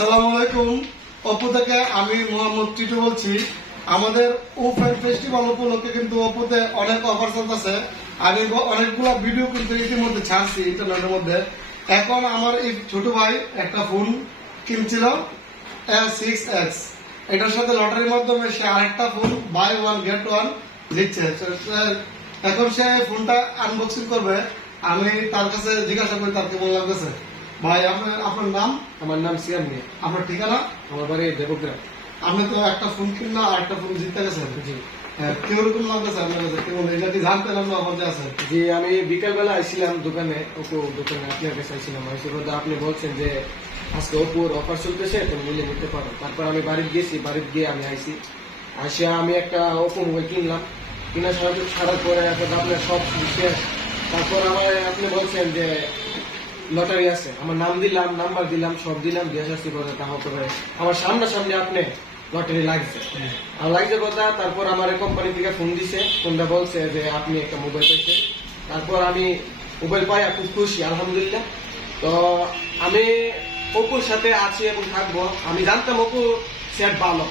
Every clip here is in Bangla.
আসসালামু আলাইকুম। অপু থেকে আমি মোহাম্মদ টিটু বলছি। আমাদের ওপেন ফেস্টিভ্যাল উপলক্ষে কিন্তু অপুতে অনেক অফার চলতেছে। আমি অনেকগুলা ভিডিও কিন্তু ইতিমধ্যে ছাড়ছি ইন্টারনেটের মধ্যে। এখন আমার এই ছোট ভাই একটা ফোন কিনছিল S6X, এটার সাথে লটারির মাধ্যমে সে আরেকটা phone buy one get one দিচ্ছে। এখন সে ফোনটা আনবক্সিং করবে। আমি তার কাছে জিজ্ঞাসা করি তার কেমন লাগতেছে। ভাই আপনার নাম? আমার নাম সিয়াম মিয়া। আপনার ঠিকানা? আমার বাড়ি দেবগ্রাম। আপনি তো একটা ফোন কিনলেন আর একটা ফোন জিততে গেছেন। জি কিরকম লাগতেছে আপনার কাছে? কেমন এটা কি জানতেন আপনি আমাদের আছে? জি, আমি বিকাল বেলা আইছিলাম দোকানে, ওপো দোকানে আপনার কাছে আইছিলাম। আপনি বলছেন যে আজকে ওপোর অফার চলতেছে, তুমি মিলে নিতে পারো। তারপর আমি বাড়িতে গেছি, বাড়িতে গিয়ে আমি আইছি, আসিয়া আমি একটা ওপো মোবাইল কিনলাম। কিনা ছাড়ার পরে এখন আপনার সব শেষ। তারপর আমার আপনি বলছেন যে লটারি আছে, আমার নাম দিলাম, নাম্বার দিলাম, সব দিলাম, দিয়ে আসছি করে তারপরে আমার সামনাসামনি আপনি লটারি লাগছে আর লাগছে কথা। তারপর আমার কোম্পানি থেকে ফোন দিছে, ফোনটা বলছে যে আপনি একটা মোবাইল পাইছেন। তারপর আমি মোবাইল পাই খুব খুশি, আলহামদুলিল্লাহ। তো আমি অপুর সাথে আছি এবং থাকবো। আমি জানতাম অপু সেট ভালো,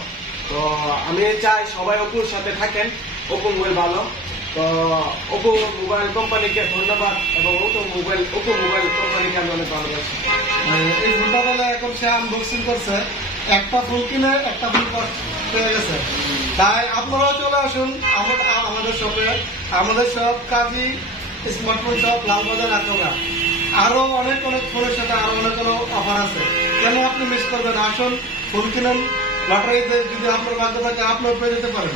তো আমি চাই সবাই অপুর সাথে থাকেন। অপু মোবাইল ভালো, তো ওপো মোবাইল কোম্পানিকে ধন্যবাদ এবং ওপো মোবাইল কোম্পানিকে আমি অনেক ভালোবাসি। এই ফোনটা বলে এখন সে আনবক্সিং করছে, একটা ফোন কিনে একটা ফোন পেয়ে গেছে। তাই আপনারাও চলে আসুন আমাদের শপে। আমাদের সব কাজই স্মার্টফোন শপ, লালবাজার, আখাউড়া। আরো অনেক ফোনের সাথে আরো অনেক অফার আছে। কেন আপনি মিস করবেন? আসুন, ফোন কিনুন, লটারিতে যদি আপনার ভাগ্য থাকে আপনিও পেয়ে যেতে পারেন।